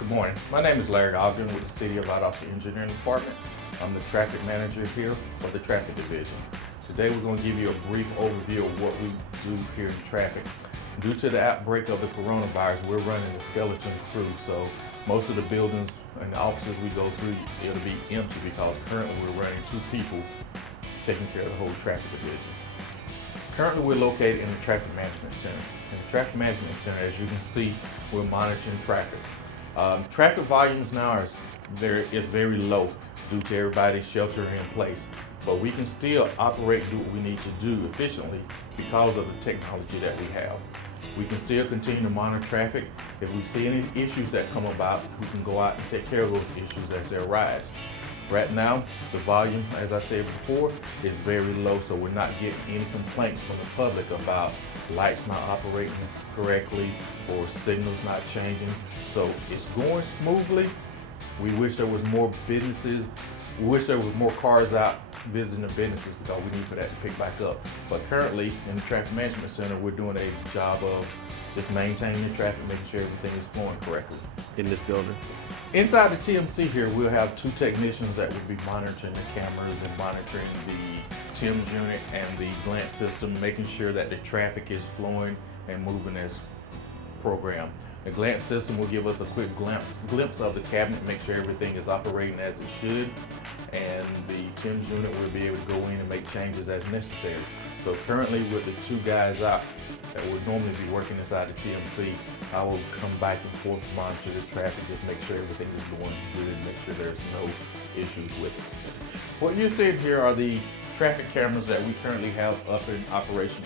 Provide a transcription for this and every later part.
Good morning. My name is Larry Ogden with the City of Valdosta Engineering Department. I'm the traffic manager here for the traffic division. Today we're going to give you a brief overview of what we do here in traffic. Due to the outbreak of the coronavirus, we're running a skeleton crew, so most of the buildings and the offices we go through, it'll be empty because currently we're running 2 people taking care of the whole traffic division. Currently we're located in the Traffic Management Center. In the Traffic Management Center, as you can see, we're monitoring traffic. Traffic volumes now is very low due to everybody sheltering in place, but we can still operate, do what we need to do efficiently because of the technology that we have. We can still continue to monitor traffic. If we see any issues that come about, we can go out and take care of those issues as they arise. Right now, the volume, as I said before, is very low, so we're not getting any complaints from the public about lights not operating correctly or signals not changing. So it's going smoothly. We wish there was more businesses. We wish there was more cars out visiting the businesses because we need for that to pick back up. But currently in the Traffic Management Center, we're doing a job of just maintaining the traffic, making sure everything is flowing correctly. In this building? Inside the TMC here, we'll have 2 technicians that will be monitoring the cameras and monitoring the TIMS unit and the glance system, making sure that the traffic is flowing and moving as programmed. The glance system will give us a quick glimpse of the cabinet, make sure everything is operating as it should, and the TIMS unit will be able to go in and make changes as necessary. So currently with the 2 guys out that would normally be working inside the TMC, I will come back and forth, monitor the traffic, just make sure everything is going good, make sure there's no issues with it. What you're seeing here are the traffic cameras that we currently have up in operation.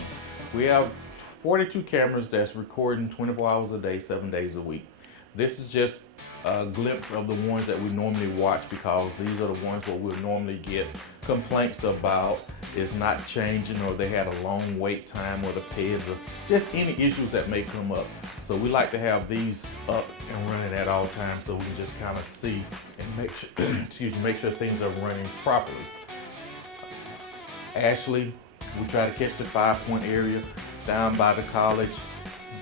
We have 42 cameras that's recording 24 hours a day, 7 days a week. This is just a glimpse of the ones that we normally watch because these are the ones where we'll normally get complaints about it's not changing, or they had a long wait time, or the pads, or just any issues that may come up. So we like to have these up and running at all times so we can just kind of see and make sure, make sure things are running properly. Ashley, we try to catch the 5-point area down by the college.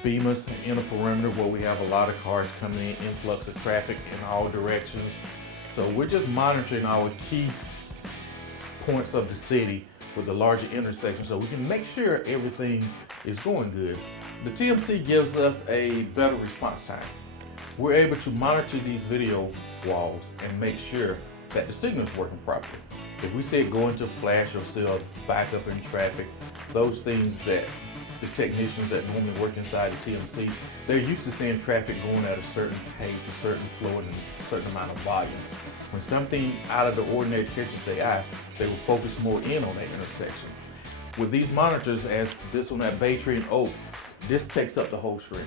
Bemis and inner perimeter where we have a lot of cars coming in, influx of traffic in all directions. So we're just monitoring our key points of the city with the larger intersections so we can make sure everything is going good. The TMC gives us a better response time. We're able to monitor these video walls and make sure that the signal is working properly. If we see it go into flash or see a backup in traffic, those things that the technicians that normally work inside the TMC, they're used to seeing traffic going at a certain pace, a certain flow, and a certain amount of volume. When something out of the ordinary catches their eye, they will focus more in on that intersection. With these monitors, as this one at Bay Tree and Oak, this takes up the whole screen.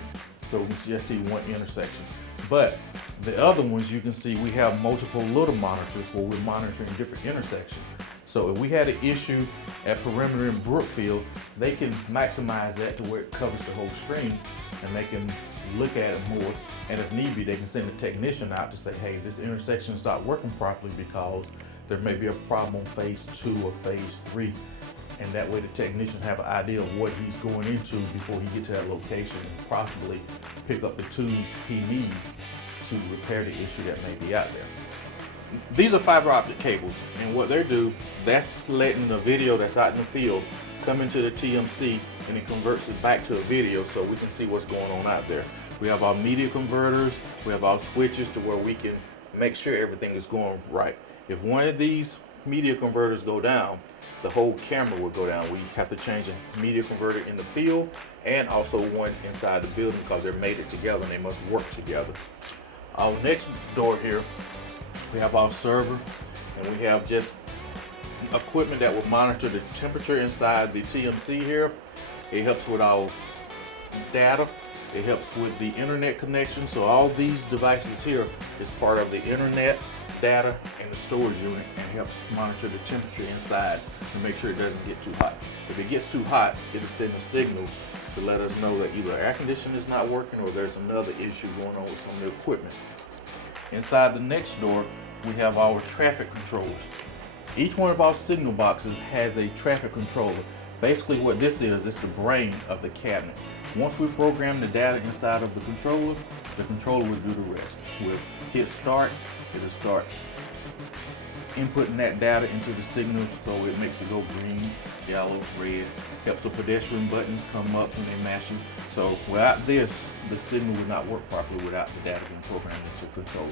So we just see one intersection. But the other ones, you can see we have multiple little monitors where we're monitoring different intersections. So if we had an issue at Perimeter in Brookfield, they can maximize that to where it covers the whole screen and they can look at it more. And if need be, they can send a technician out to say, hey, this intersection is not working properly because there may be a problem on phase 2 or phase 3. And that way the technician have an idea of what he's going into before he gets to that location and possibly pick up the tools he needs to repair the issue that may be out there. These are fiber optic cables, and what they do, that's letting the video that's out in the field come into the TMC and it converts it back to a video so we can see what's going on out there. We have our media converters, we have our switches to where we can make sure everything is going right. If one of these media converters go down, the whole camera will go down. We have to change a media converter in the field and also one inside the building because they're mated together and they must work together. Our next door here, we have our server, and we have just equipment that will monitor the temperature inside the TMC here. It helps with our data. It helps with the internet connection. So all these devices here is part of the internet, data, and the storage unit, and helps monitor the temperature inside to make sure it doesn't get too hot. If it gets too hot, it'll send a signal to let us know that either air conditioning is not working or there's another issue going on with some of the equipment. Inside the next door, we have our traffic controllers. Each one of our signal boxes has a traffic controller. Basically what this is, it's the brain of the cabinet. Once we program the data inside of the controller will do the rest. We'll hit start, it'll start inputting that data into the signals, so it makes it go green, yellow, red, helps the pedestrian buttons come up when they match them. So without this, the signal would not work properly without the data being programmed into the controller.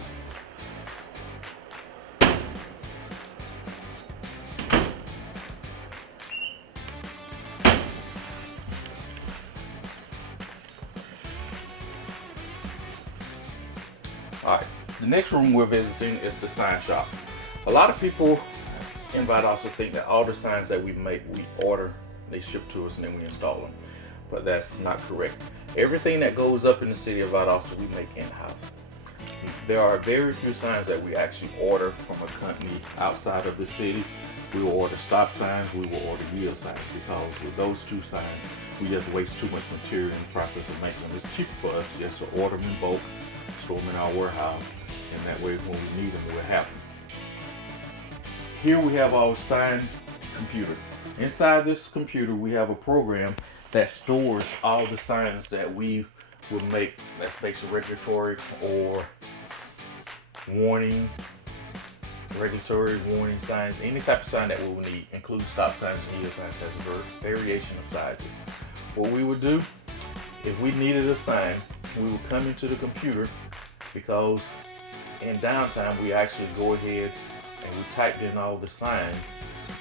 Alright, the next room we're visiting is the sign shop. A lot of people in Valdosta think that all the signs that we make, we order, they ship to us, and then we install them. But that's not correct. Everything that goes up in the city of Valdosta, we make in-house. There are very few signs that we actually order from a company outside of the city. We will order stop signs, we will order yield signs, because with those two signs, we just waste too much material in the process of making them. It's cheaper for us just to order them in bulk, store them in our warehouse, and that way when we need them, we'll have them. Here we have our sign computer. Inside this computer, we have a program that stores all the signs that we will make, that's basically regulatory or warning, regulatory, warning signs, any type of sign that we will need, including stop signs and yield signs as a variation of sizes. What we would do, if we needed a sign, we would come into the computer, because in downtime we actually go ahead and we typed in all the signs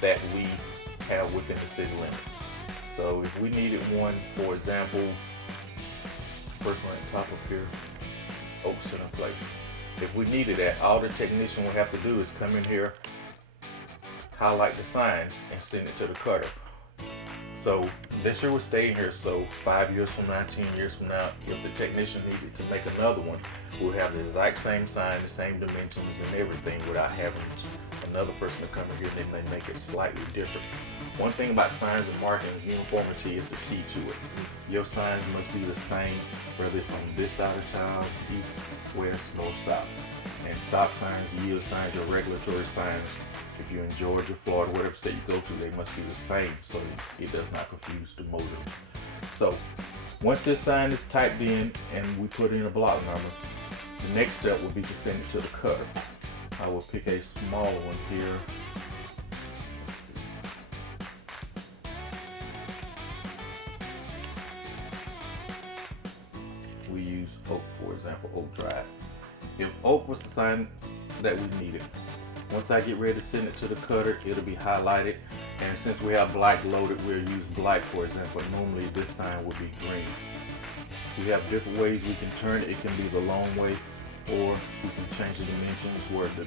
that we have within the city limit. So if we needed one, for example, first one at the top up here, Oak Center Place. If we needed that, all the technician would have to do is come in here, highlight the sign, and send it to the cutter. So this year will stay in here, so 5 years from now, 10 years from now, if the technician needed to make another one, we'll have the exact same sign, the same dimensions and everything, without having another person to come in here and they make it slightly different. One thing about signs and marking is uniformity is the key to it. Your signs must be the same, whether it's on this side of town, east, west, north, south. And stop signs, yield signs, your regulatory signs, if you're in Georgia, Florida, whatever state you go to, they must be the same, so it does not confuse the motorists. So once this sign is typed in and we put in a block number, the next step will be to send it to the cutter. I will pick a small one here. We use Oak, for example, Oak Drive. If Oak was the sign that we needed, once I get ready to send it to the cutter, it'll be highlighted. And since we have black loaded, we'll use black, for example. Normally this sign will be green. We have different ways we can turn it. It can be the long way, or we can change the dimensions where the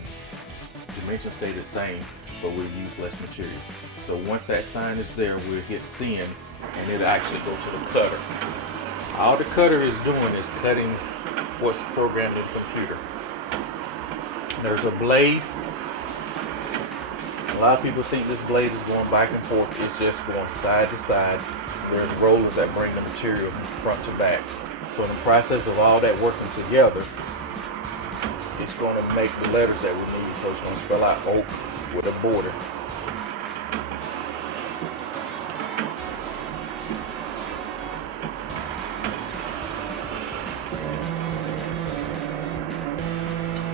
dimensions stay the same, but we'll use less material. So once that sign is there, we'll hit send, and it'll actually go to the cutter. All the cutter is doing is cutting what's programmed in the computer. There's a blade. A lot of people think this blade is going back and forth. It's just going side to side. There's rollers that bring the material from front to back. So in the process of all that working together, it's going to make the letters that we need. So it's going to spell out Oak with a border.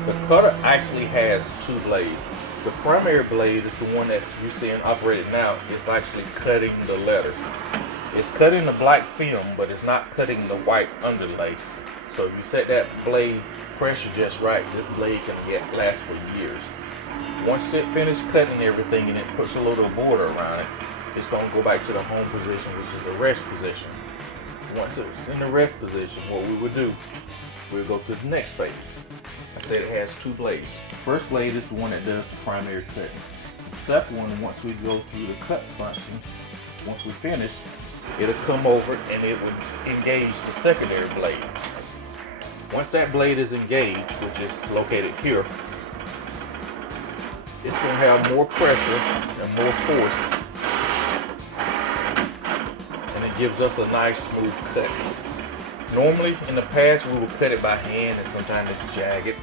The cutter actually has two blades. The primary blade is the one that's you seeing operated now. It's actually cutting the letters. It's cutting the black film, but it's not cutting the white underlay. So if you set that blade pressure just right, this blade can last for years. Once it finishes cutting everything and it puts a little border around it, it's going to go back to the home position, which is the rest position. Once it's in the rest position, what we would do, we'll go to the next phase. I said it has two blades. The first blade is the one that does the primary cutting. The second one, once we go through the cut function, once we finish, it'll come over and it will engage the secondary blade. Once that blade is engaged, which is located here, it's going to have more pressure and more force, and it gives us a nice smooth cut. Normally, in the past, we would cut it by hand, and sometimes it's jagged,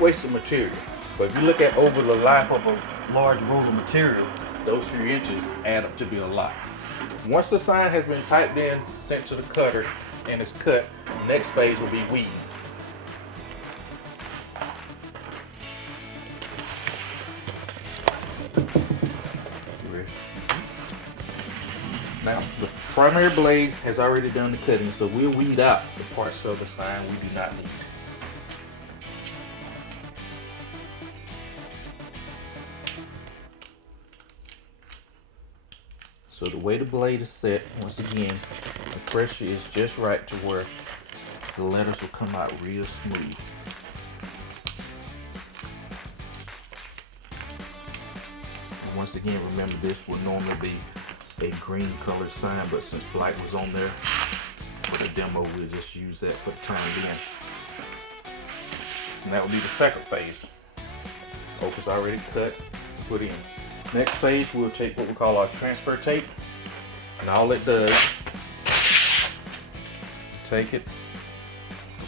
waste of material. But if you look at over the life of a large roll of material, those few inches add up to be a lot. Once the sign has been typed in, sent to the cutter, and it's cut, the next phase will be weeding. Now, the primary blade has already done the cutting, so we'll weed out the parts of the sign we do not need. So the way the blade is set, once again, the pressure is just right to where the letters will come out real smooth. And once again, remember this would normally be a green colored sign, but since black was on there for the demo, we'll just use that for the time being. And that will be the second phase. Oak is already cut and put in. Next phase, we'll take what we call our transfer tape, and all it does, take it,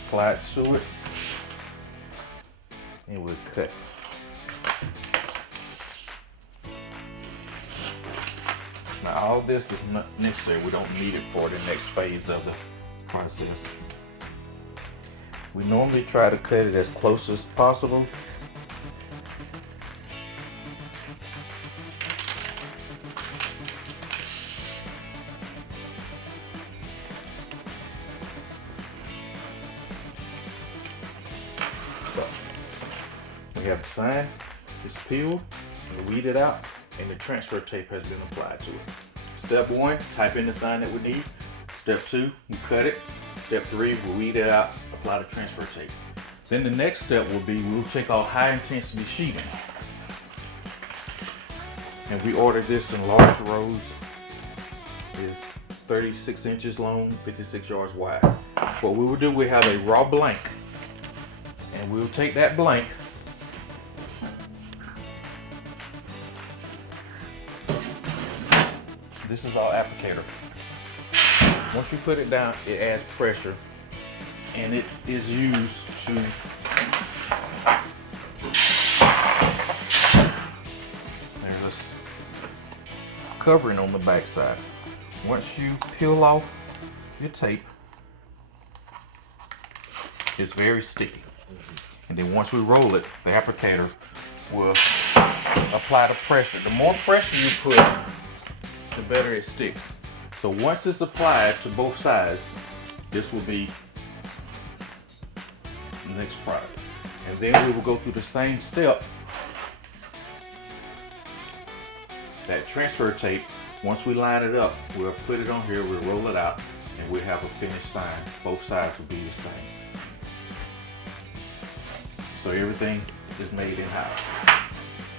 apply it to it, and we'll cut. Now all this is not necessary. We don't need it for the next phase of the process. We normally try to cut it as close as possible. So we have the sign, it's peeled, we weed it out, and the transfer tape has been applied to it. Step 1, type in the sign that we need. Step 2, we cut it. Step 3, we weed it out, apply the transfer tape. Then the next step will be we'll take our high intensity sheeting. And we ordered this in large rows. It's 36 inches long, 56 yards wide. What we will do, we have a raw blank. And we'll take that blank, this is our applicator. Once you put it down, it adds pressure, and it is used to there's this covering on the back side. Once you peel off your tape, it's very sticky. And then once we roll it, the applicator will apply the pressure. The more pressure you put, the better it sticks. So once it's applied to both sides, this will be the next product. And then we will go through the same step. That transfer tape, once we line it up, we'll put it on here, we'll roll it out, and we'll have a finished sign. Both sides will be the same. So everything is made in-house.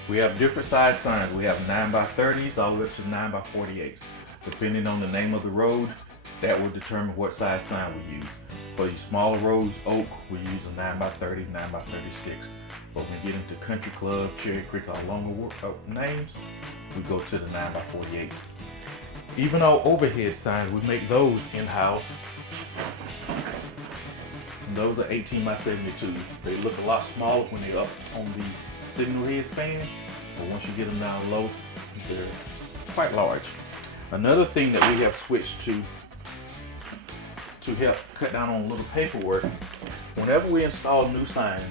We have different size signs. We have 9x30s all the way up to 9x48s. Depending on the name of the road, that will determine what size sign we use. For these smaller roads, Oak, we use a 9x30, 9x36. But when we get into Country Club, Cherry Creek, our longer names, we go to the 9x48s. Even our overhead signs, we make those in-house. And those are 18x72. They look a lot smaller when they're up on the signal head span, but once you get them down low, they're quite large. Another thing that we have switched to help cut down on a little paperwork, whenever we install new signs,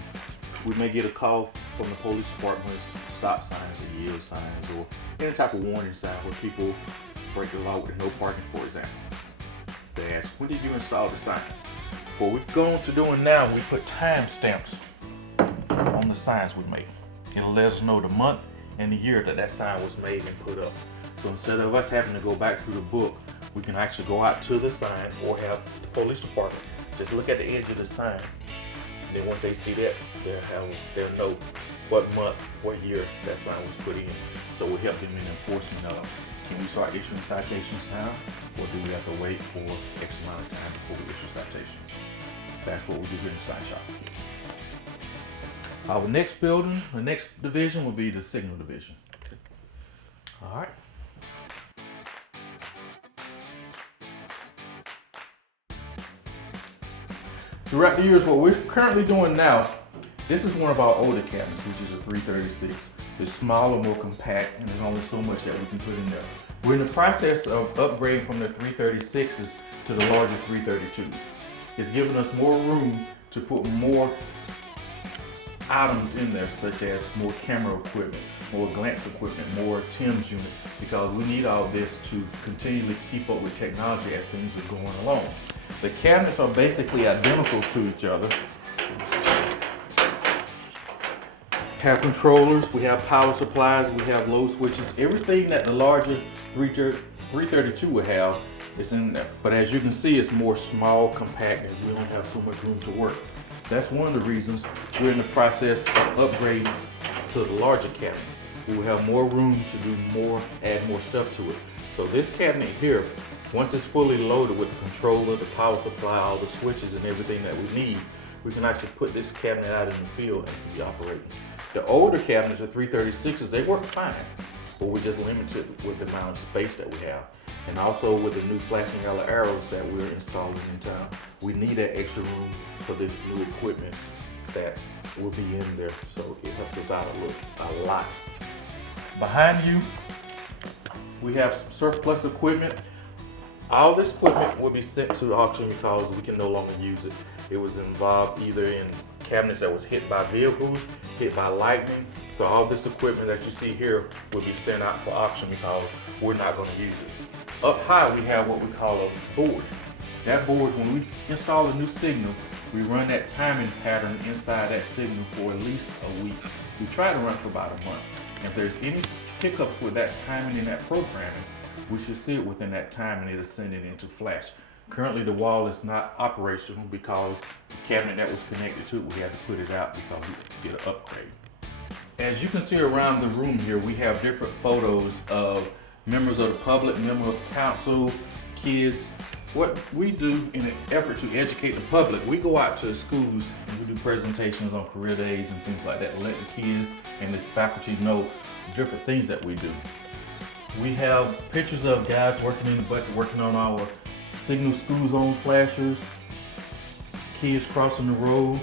we may get a call from the police department's stop signs or yield signs or any type of warning sign where people break the law with no parking, for example. They ask, when did you install the signs? What we've gone to doing now, we put time stamps on the signs we make. It'll let us know the month and the year that sign was made and put up. So instead of us having to go back through the book, we can actually go out to the sign or have the police department just look at the edge of the sign. And then once they see that, they'll know what month, what year that sign was put in. So we'll help them in enforcement of, can we start issuing citations now, or do we have to wait for X amount of time before we issue citations? That's what we do here in the sign shop. Our next building, the next division will be the signal division. All right. Throughout the years, what we're currently doing now, this is one of our older cabinets, which is a 336. It's smaller, more compact, and there's only so much that we can put in there. We're in the process of upgrading from the 336s to the larger 332s. It's giving us more room to put more items in there, such as more camera equipment, more glance equipment, more Tim's unit, because we need all this to continually keep up with technology as things are going along. The cabinets are basically identical to each other. Have controllers, we have power supplies, we have load switches, everything that the larger 332 would have is in there. But as you can see, it's more small, compact, and we don't have so much room to work. That's one of the reasons we're in the process of upgrading to the larger cabinet. We will have more room to do more, add more stuff to it. So this cabinet here, once it's fully loaded with the controller, the power supply, all the switches and everything that we need, we can actually put this cabinet out in the field and be operating. The older cabinets, the 336s, they work fine, but we're just limited with the amount of space that we have. And also with the new flashing yellow arrows that we're installing in town, we need that extra room for the new equipment that will be in there. So it helps us out a lot. Behind you, we have some surplus equipment. All this equipment will be sent to the auction because we can no longer use it. It was involved either in cabinets that was hit by vehicles, hit by lightning. So all this equipment that you see here will be sent out for auction because we're not going to use it. Up high, we have what we call a board. That board, when we install a new signal, we run that timing pattern inside that signal for at least a week. We try to run for about a month. If there's any hiccups with that timing and that programming, we should see it within that time and it'll send it into flash. Currently the wall is not operational because the cabinet that was connected to it, we had to put it out because we did an upgrade. As you can see around the room here, we have different photos of members of the public, members of council, kids. What we do in an effort to educate the public, we go out to the schools and we do presentations on career days and things like that to let the kids and the faculty know different things that we do. We have pictures of guys working in the budget, working on our signal school zone flashers, kids crossing the road.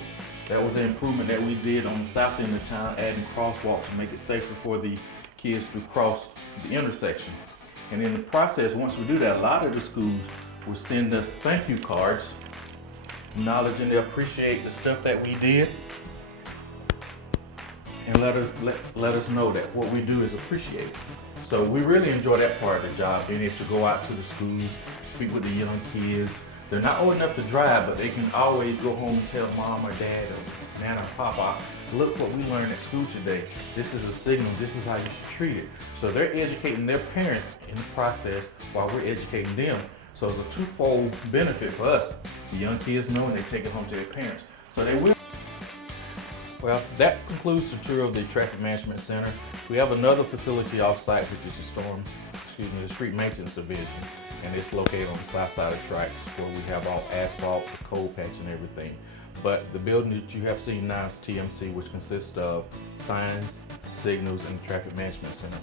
That was an improvement that we did on the south end of town, adding crosswalks to make it safer for the kids to cross the intersection. And in the process, once we do that, a lot of the schools will send us thank you cards, acknowledging they appreciate the stuff that we did, and let us know that what we do is appreciated. So we really enjoy that part of the job, being able to go out to the schools, speak with the young kids. They're not old enough to drive, but they can always go home and tell mom or dad or nana or papa, look what we learned at school today. This is a signal, this is how you should treat it. So they're educating their parents in the process while we're educating them. So it's a twofold benefit for us. The young kids know and they take it home to their parents. So they will. Well, that concludes the tour of the Traffic Management Center. We have another facility off-site, which is the Street Maintenance Division, and it's located on the south side of the tracks where we have all asphalt, the cold patch and everything. But the building that you have seen now is TMC, which consists of signs, signals, and the Traffic Management Center.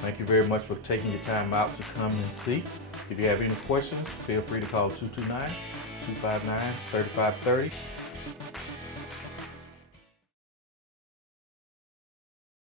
Thank you very much for taking your time out to come and see. If you have any questions, feel free to call 229-259-3530.